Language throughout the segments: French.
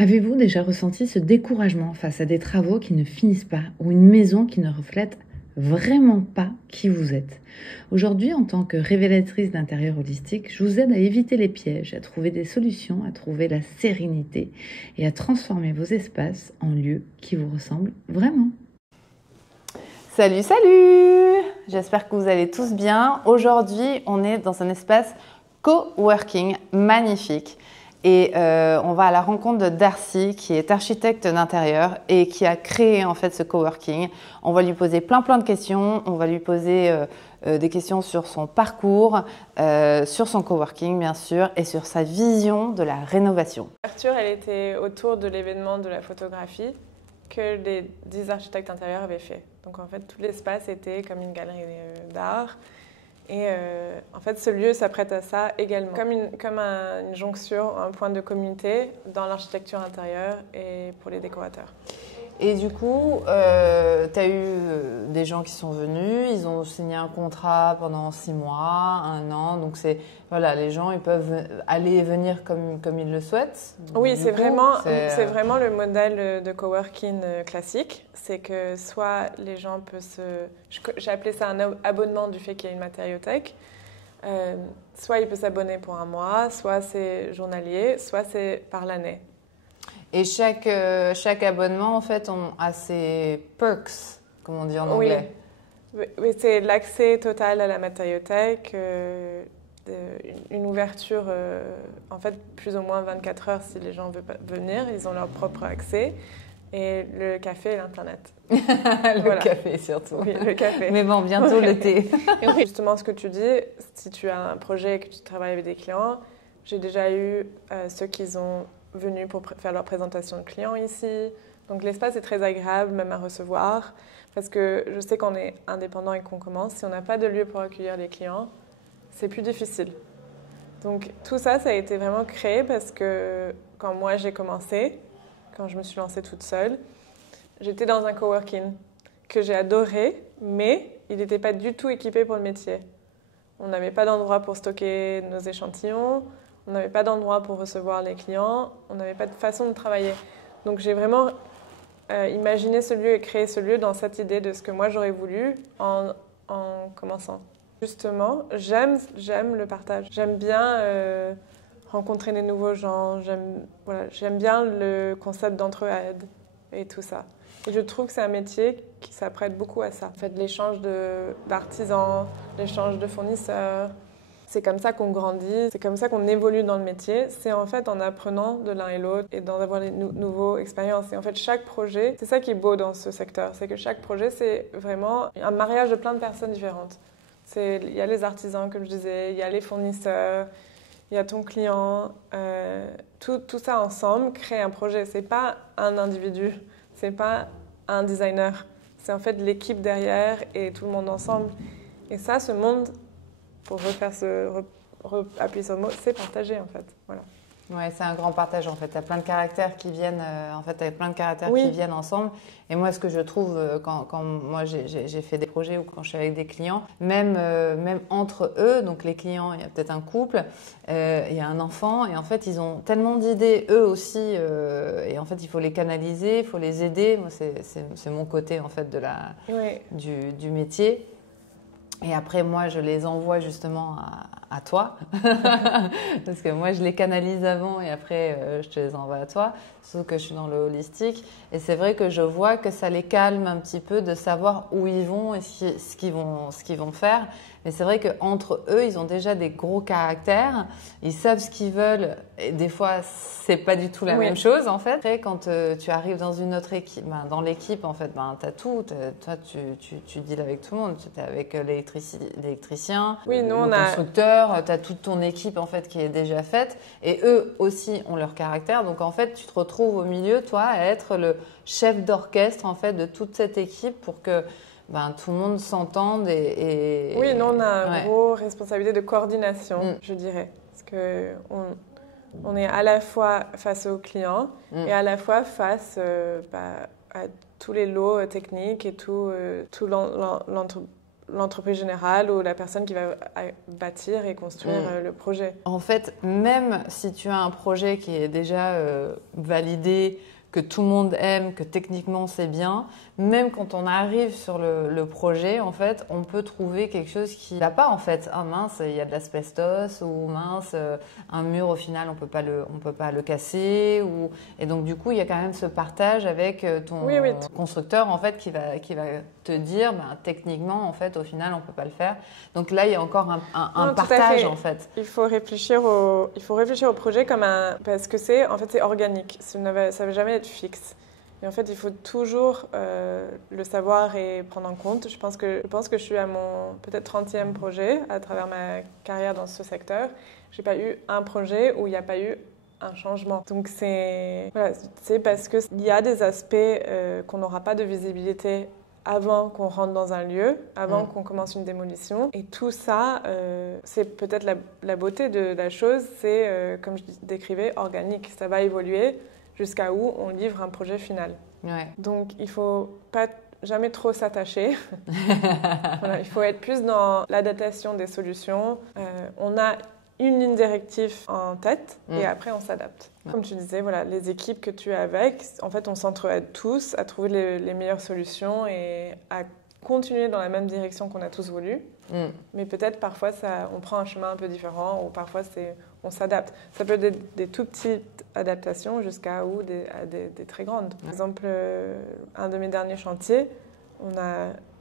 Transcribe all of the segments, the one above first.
Avez-vous déjà ressenti ce découragement face à des travaux qui ne finissent pas ou une maison qui ne reflète vraiment pas qui vous êtes? Aujourd'hui, en tant que révélatrice d'intérieur holistique, je vous aide à éviter les pièges, à trouver des solutions, à trouver la sérénité et à transformer vos espaces en lieux qui vous ressemblent vraiment. Salut, salut! J'espère que vous allez tous bien. Aujourd'hui, on est dans un espace coworking magnifique. Et on va à la rencontre de Darcy, qui est architecte d'intérieur et qui a créé en fait ce coworking. On va lui poser plein de questions. On va lui poser des questions sur son parcours, sur son coworking bien sûr, et sur sa vision de la rénovation. L'ouverture, elle était autour de l'événement de la photographie que les 10 architectes intérieurs avaient fait. Donc en fait, tout l'espace était comme une galerie d'art. Et en fait, ce lieu s'apprête à ça également, comme une jonction, un point de communauté dans l'architecture intérieure et pour les décorateurs. Et du coup, tu as eu des gens qui sont venus, ils ont signé un contrat pendant 6 mois, 1 an. Donc, voilà, les gens ils peuvent aller et venir comme ils le souhaitent. Oui, c'est vraiment le modèle de coworking classique. C'est que soit les gens peuvent j'ai appelé ça un abonnement du fait qu'il y a une matériothèque. Soit il peut s'abonner pour 1 mois, soit c'est journalier, soit c'est par l'année. Et chaque abonnement, en fait, a ses perks, comme on dit en anglais. Oui, c'est l'accès total à la matériothèque, une ouverture, en fait, plus ou moins 24 heures si les gens veulent venir, ils ont leur propre accès, et le café et l'Internet. Le café surtout. Oui, le café. Mais bon, bientôt le thé. Et justement, ce que tu dis, si tu as un projet et que tu travailles avec des clients, j'ai déjà eu ceux qui ont venus pour faire leur présentation de clients ici. Donc l'espace est très agréable, même à recevoir, parce que je sais qu'on est indépendant et qu'on commence. Si on n'a pas de lieu pour accueillir les clients, c'est plus difficile. Donc tout ça, ça a été vraiment créé parce que quand moi j'ai commencé, quand je me suis lancée toute seule, j'étais dans un coworking que j'ai adoré, mais il n'était pas du tout équipé pour le métier. On n'avait pas d'endroit pour stocker nos échantillons, on n'avait pas d'endroit pour recevoir les clients, on n'avait pas de façon de travailler. Donc j'ai vraiment imaginé ce lieu et créé ce lieu dans cette idée de ce que moi j'aurais voulu en commençant. Justement, j'aime le partage. J'aime bien rencontrer des nouveaux gens, j'aime bien le concept d'entraide et tout ça. Et je trouve que c'est un métier qui s'apprête beaucoup à ça. En fait, l'échange d'artisans, l'échange de fournisseurs, c'est comme ça qu'on grandit, c'est comme ça qu'on évolue dans le métier. C'est en fait en apprenant de l'un et l'autre et d'en avoir des nouvelles expériences. Et en fait, chaque projet, c'est ça qui est beau dans ce secteur, c'est que chaque projet, c'est vraiment un mariage de plein de personnes différentes. Il y a les artisans, comme je disais, il y a les fournisseurs, il y a ton client. Tout ça ensemble crée un projet. C'est pas un individu, c'est pas un designer. C'est en fait l'équipe derrière et tout le monde ensemble. Et ça, ce monde, pour appuyer sur le mot, c'est partagé en fait. Voilà. Ouais, c'est un grand partage en fait. Tu as plein de caractères qui viennent, Oui. qui viennent ensemble. Et moi, ce que je trouve quand moi j'ai fait des projets ou quand je suis avec des clients, même entre eux, donc les clients, il y a peut-être un couple, il y a un enfant, et en fait, ils ont tellement d'idées eux aussi, et en fait, il faut les canaliser, il faut les aider. Moi, c'est mon côté en fait du métier. Et après, moi, je les envoie justement à toi, parce que moi, je les canalise avant et après, je te les envoie à toi, sauf que je suis dans le holistique. Et c'est vrai que je vois que ça les calme un petit peu de savoir où ils vont et ce qu'ils vont faire. Mais c'est vrai qu'entre eux, ils ont déjà des gros caractères, ils savent ce qu'ils veulent, et des fois, c'est pas du tout la même chose en fait. Après, quand tu arrives dans une autre équipe, dans l'équipe en fait, t'as tout. Toi, tu deals avec tout le monde. Tu es avec l'électricien, le constructeur, tu as toute ton équipe en fait qui est déjà faite, et eux aussi ont leur caractère. Donc en fait, tu te retrouves au milieu, toi, à être le chef d'orchestre en fait de toute cette équipe pour que tout le monde s'entende et... Oui, nous, on a une grosse responsabilité de coordination, je dirais. Parce qu'on est à la fois face aux clients et à la fois face à tous les lots techniques et tout l'entreprise générale ou la personne qui va bâtir et construire le projet. En fait, même si tu as un projet qui est déjà validé, que tout le monde aime, que techniquement c'est bien, même quand on arrive sur le projet, en fait, on peut trouver quelque chose qui ne va pas, en fait. Ah mince, il y a de l'asbestos, ou mince, un mur, au final, on peut pas le casser. Et donc, du coup, il y a quand même ce partage avec ton constructeur, en fait, qui va te dire, techniquement, en fait, au final, on peut pas le faire. Donc là, il y a encore un partage, en fait. Il faut réfléchir au projet comme parce que c'est organique. Ça ne va jamais être fixe. Et en fait, il faut toujours le savoir et prendre en compte. Je pense que je suis à mon peut-être 30e projet à travers ma carrière dans ce secteur. Je n'ai pas eu un projet où il n'y a pas eu un changement. Donc, c'est parce qu'il y a des aspects qu'on n'aura pas de visibilité avant qu'on rentre dans un lieu, avant qu'on commence une démolition. Et tout ça, c'est peut-être la beauté de la chose, c'est, comme je décrivais, organique. Ça va évoluer jusqu'à où on livre un projet final. Ouais. Donc, il ne faut pas jamais trop s'attacher. Voilà, il faut être plus dans l'adaptation des solutions. On a une ligne directive en tête et après, on s'adapte. Comme tu disais, voilà, les équipes que tu es avec, en fait, on s'entraide tous à trouver les meilleures solutions et à continuer dans la même direction qu'on a tous voulu. Mais peut-être, parfois, on prend un chemin un peu différent ou parfois, on s'adapte. Ça peut être des tout petites adaptations jusqu'à des très grandes. Par exemple, un de mes derniers chantiers,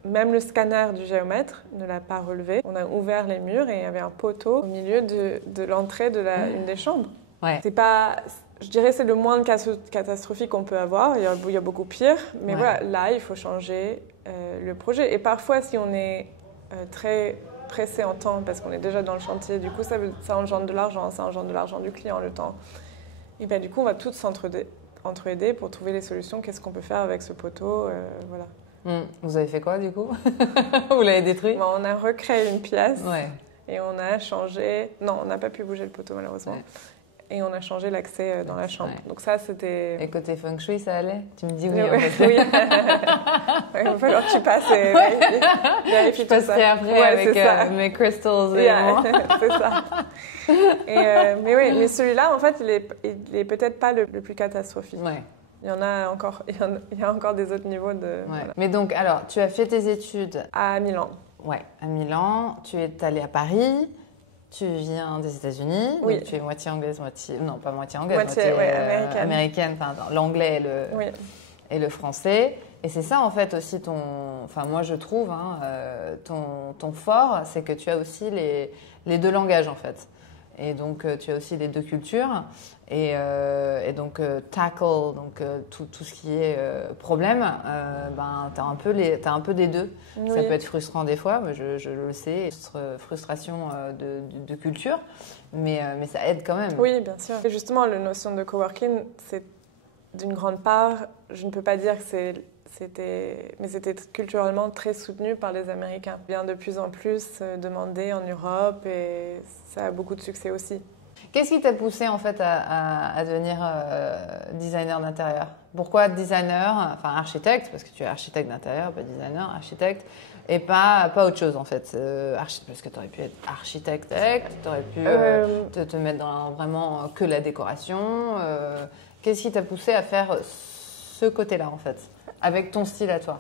même le scanner du géomètre ne l'a pas relevé. On a ouvert les murs et il y avait un poteau au milieu de l'entrée de une des chambres. Ouais. C'est pas, je dirais, c'est le moins catastrophique qu'on peut avoir. Il y a beaucoup pire, mais voilà, là, il faut changer le projet. Et parfois, si on est très pressé en temps parce qu'on est déjà dans le chantier, du coup, ça engendre de l'argent, ça engendre de l'argent du client, le temps. Et bien, du coup, on va tous s'entraider pour trouver les solutions. Qu'est-ce qu'on peut faire avec ce poteau, voilà. Vous avez fait quoi, du coup? Vous l'avez détruit? Bon, on a recréé une pièce et on a changé... Non, on n'a pas pu bouger le poteau, malheureusement. Ouais. Et on a changé l'accès dans la chambre. Ouais. Donc ça, c'était... Et côté feng shui, ça allait? Tu me dis oui. Oui. Il va falloir que tu passes et vérifie tout ça. Je passerai après avec mes crystals et moi. C'est ça. Mais celui-là, en fait, il est peut-être pas le plus catastrophique. Ouais. Il y a encore des autres niveaux de... Ouais. Voilà. Mais donc, alors, tu as fait tes études... À Milan. Ouais, à Milan. Tu es allée à Paris. Tu viens des États-Unis. Oui. Donc tu es moitié anglaise, moitié... Non, pas moitié anglaise, moitié américaine. Enfin, l'anglais et le français. Et c'est ça, en fait, aussi Enfin, moi, je trouve, ton fort, c'est que tu as aussi les deux langages, en fait. Et donc, tu as aussi les deux cultures. Et donc, tackle, donc, tout ce qui est problème, tu as un peu des deux. Oui. Ça peut être frustrant des fois, mais je le sais, frustration de culture, mais ça aide quand même. Oui, bien sûr. Et justement, la notion de coworking, c'est d'une grande part, je ne peux pas dire que c'était culturellement très soutenu par les Américains. Il vient de plus en plus demandé en Europe et ça a beaucoup de succès aussi. Qu'est-ce qui t'a poussé en fait à devenir designer d'intérieur? Pourquoi designer, enfin architecte, parce que tu es architecte d'intérieur, pas designer, architecte, et pas autre chose en fait. Parce que tu aurais pu être architecte, tu aurais pu te mettre dans vraiment que la décoration. Qu'est-ce qui t'a poussé à faire ce côté-là en fait, avec ton style à toi?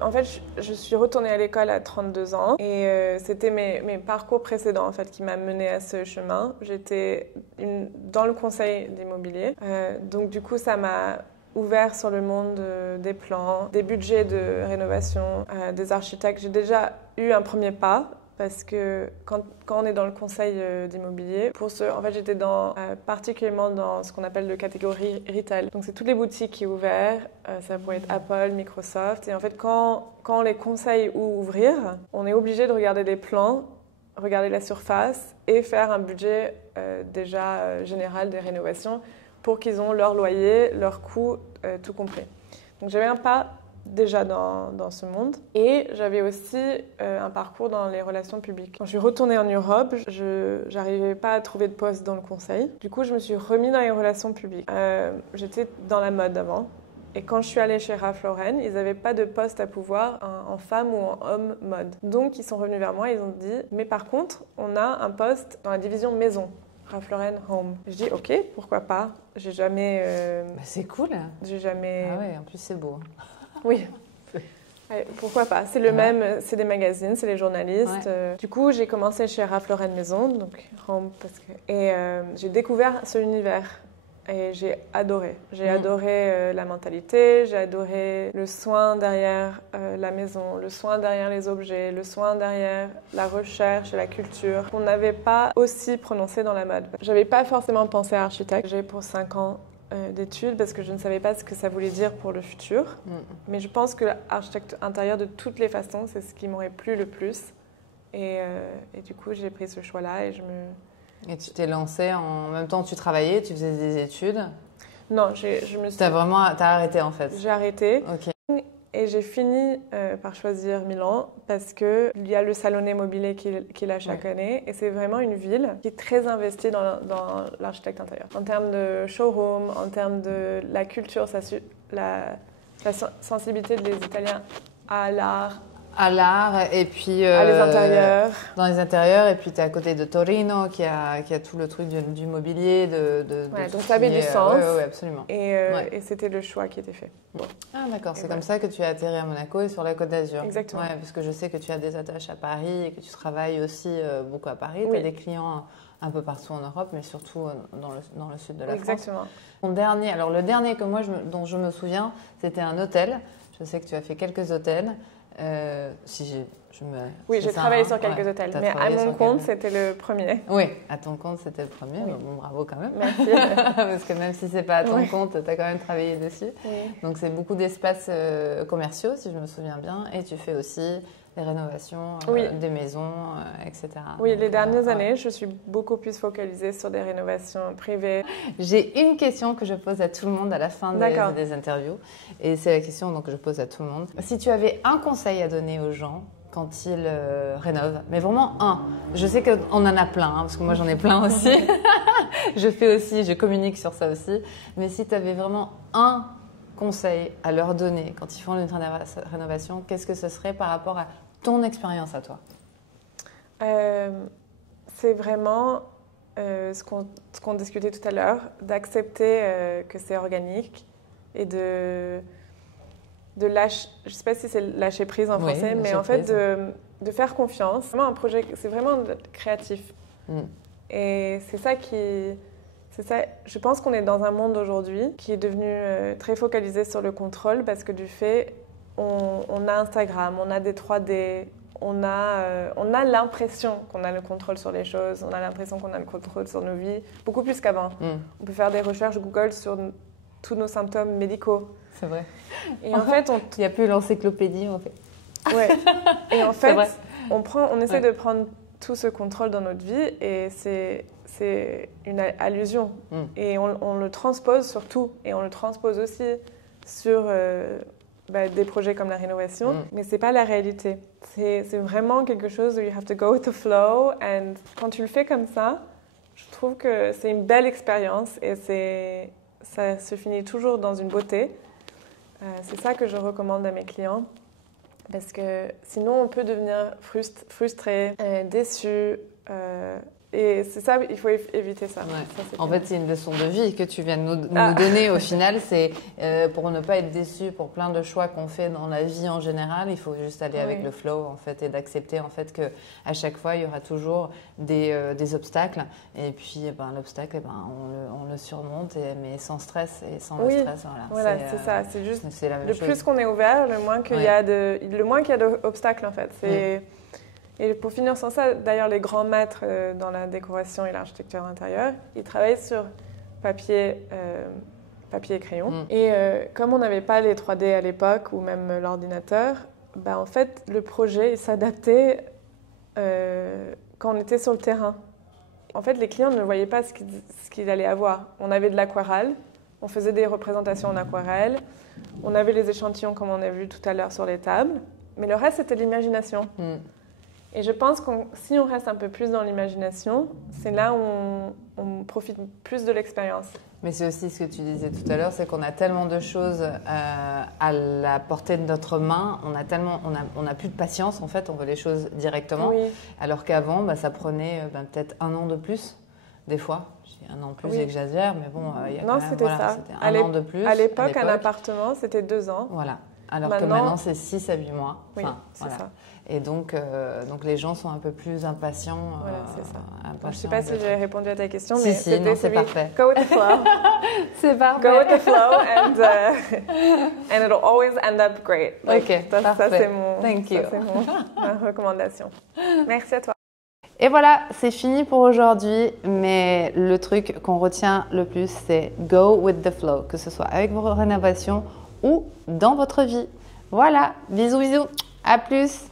En fait, je suis retournée à l'école à 32 ans et c'était mes parcours précédents en fait, qui m'ont menée à ce chemin. J'étais dans le conseil d'immobilier, donc du coup ça m'a ouvert sur le monde des plans, des budgets de rénovation, des architectes. J'ai déjà eu un premier pas. Parce que quand on est dans le conseil d'immobilier, en fait, j'étais particulièrement dans ce qu'on appelle de catégorie retail. Donc, c'est toutes les boutiques qui sont ouvertes. Ça pourrait être Apple, Microsoft. Et en fait, quand on les conseille où ouvrir, on est obligé de regarder les plans, regarder la surface et faire un budget déjà général des rénovations pour qu'ils aient leur loyer, leur coût, tout compris. Donc, j'avais un pas déjà dans ce monde. Et j'avais aussi un parcours dans les relations publiques. Quand je suis retournée en Europe, je n'arrivais pas à trouver de poste dans le conseil. Du coup, je me suis remise dans les relations publiques. J'étais dans la mode avant. Et quand je suis allée chez Ralph Lauren, ils n'avaient pas de poste à pouvoir en femme ou en homme mode. Donc ils sont revenus vers moi et ils ont dit « Mais par contre, on a un poste dans la division maison, Ralph Lauren Home ». Je dis « Ok, pourquoi pas ?» J'ai jamais... c'est cool. J'ai jamais... Ah ouais, en plus c'est beau. Oui. Ouais, pourquoi pas, c'est le même, c'est des magazines, c'est les journalistes. Ouais. Du coup, j'ai commencé chez Ralph Lauren Maison, donc Home, et j'ai découvert ce univers. Et j'ai adoré. J'ai adoré la mentalité, j'ai adoré le soin derrière la maison, le soin derrière les objets, le soin derrière la recherche et la culture qu'on n'avait pas aussi prononcé dans la mode. J'avais pas forcément pensé à architecte. J'ai pour 5 ans d'études parce que je ne savais pas ce que ça voulait dire pour le futur. Mais je pense que l'architecte intérieur, de toutes les façons, c'est ce qui m'aurait plu le plus. Et du coup, j'ai pris ce choix-là et Et tu t'es lancée en même temps, tu travaillais, tu faisais des études? Non, je me suis... T'as arrêté en fait? J'ai arrêté. Ok. Et j'ai fini par choisir Milan parce qu'il y a le Salone Mobile qu'il a chaque année. Et c'est vraiment une ville qui est très investie dans l'architecte intérieur. En termes de showroom, en termes de la culture, la sensibilité des Italiens à l'art. À l'art et puis à les intérieurs. Dans les intérieurs, et puis tu es à côté de Torino qui a tout le truc du mobilier. Donc ça avait du sens. Oui, absolument. Et c'était le choix qui était fait. Bon. Ah d'accord, c'est comme ça que tu as atterri à Monaco et sur la Côte d'Azur. Exactement. Ouais, parce que je sais que tu as des attaches à Paris et que tu travailles aussi beaucoup à Paris. Oui. Tu as des clients un peu partout en Europe, mais surtout dans le sud de la France. Exactement. Le dernier dont je me souviens, c'était un hôtel. Je sais que tu as fait quelques hôtels. Oui, j'ai travaillé sur quelques hôtels, mais à mon compte, c'était le premier. Oui, à ton compte, c'était le premier. Oui. Bon, bravo quand même. Merci. Parce que même si c'est pas à ton compte, tu as quand même travaillé dessus. Oui. Donc, c'est beaucoup d'espaces commerciaux, si je me souviens bien. Et tu fais aussi des rénovations des maisons, etc. Oui, les dernières années, je suis beaucoup plus focalisée sur des rénovations privées. J'ai une question que je pose à tout le monde à la fin des interviews. Et c'est la question que je pose à tout le monde. Si tu avais un conseil à donner aux gens quand ils rénovent, mais vraiment un. Je sais qu'on en a plein, parce que moi j'en ai plein aussi. Je communique sur ça aussi. Mais si tu avais vraiment un conseil à leur donner quand ils font une rénovation, qu'est-ce que ce serait par rapport à ton expérience à toi? C'est vraiment ce qu'on discutait tout à l'heure, d'accepter que c'est organique et de lâcher, je ne sais pas si c'est lâcher prise en français, mais en fait de faire confiance. C'est vraiment un projet, c'est vraiment créatif. Et c'est ça je pense qu'on est dans un monde aujourd'hui qui est devenu très focalisé sur le contrôle parce que du fait, on a Instagram, on a des 3D, on a l'impression qu'on a le contrôle sur les choses, on a l'impression qu'on a le contrôle sur nos vies, beaucoup plus qu'avant. On peut faire des recherches Google sur tous nos symptômes médicaux. C'est vrai. Et en fait, il n'y a plus l'encyclopédie, en fait. Ouais. Et en fait, on essaie de prendre tout ce contrôle dans notre vie et c'est une allusion. Et on le transpose sur tout. Et on le transpose aussi sur des projets comme la rénovation. Mais ce n'est pas la réalité. C'est vraiment quelque chose où you have to go with the flow. Et quand tu le fais comme ça, je trouve que c'est une belle expérience et ça se finit toujours dans une beauté. C'est ça que je recommande à mes clients. Parce que sinon, on peut devenir frustré, déçu. Et c'est ça, il faut éviter ça. Ouais. Ça en fait, c'est une leçon de vie que tu viens de nous donner au final. C'est pour ne pas être déçu pour plein de choix qu'on fait dans la vie en général, il faut juste aller avec le flow en fait, et d'accepter en fait, qu'à chaque fois, il y aura toujours des obstacles. Et puis, l'obstacle, on le surmonte, mais sans stress et sans le stress. Voilà, c'est ça. C'est juste le chose. Plus qu'on est ouvert, le moins qu'il y a d'obstacles en fait. Et pour finir sans ça, d'ailleurs, les grands maîtres dans la décoration et l'architecture intérieure, ils travaillent sur papier et crayon. Et comme on n'avait pas les 3D à l'époque ou même l'ordinateur, en fait, le projet s'adaptait quand on était sur le terrain. En fait, les clients ne voyaient pas ce qu'ils allaient avoir. On avait de l'aquarelle, on faisait des représentations en aquarelle, on avait les échantillons comme on a vu tout à l'heure sur les tables, mais le reste, c'était l'imagination. Et je pense que si on reste un peu plus dans l'imagination, c'est là où on profite plus de l'expérience. Mais c'est aussi ce que tu disais tout à l'heure, c'est qu'on a tellement de choses à la portée de notre main, on a plus de patience en fait, on veut les choses directement. Oui. Alors qu'avant, ça prenait peut-être 1 an de plus, des fois. J'ai 1 an de plus, j'exagère, mais bon, il y a non, quand même, c'était ça. C'était un an de plus. À l'époque, un appartement, c'était 2 ans. Voilà. Alors que maintenant, c'est 6 à 8 mois. Oui, enfin, c'est ça. Et donc les gens sont un peu plus impatients. Voilà, c'est ça. Impatients Je ne sais pas si j'ai répondu à ta question, si, mais si, non, c'est parfait. Go with the flow. C'est parfait. Go with the flow and it'll always end up great. Ok, ça, parfait. Ça, c'est ma recommandation. Merci à toi. Et voilà, c'est fini pour aujourd'hui, mais le truc qu'on retient le plus, c'est go with the flow, que ce soit avec vos rénovations ou dans votre vie. Voilà, bisous, bisous, à plus.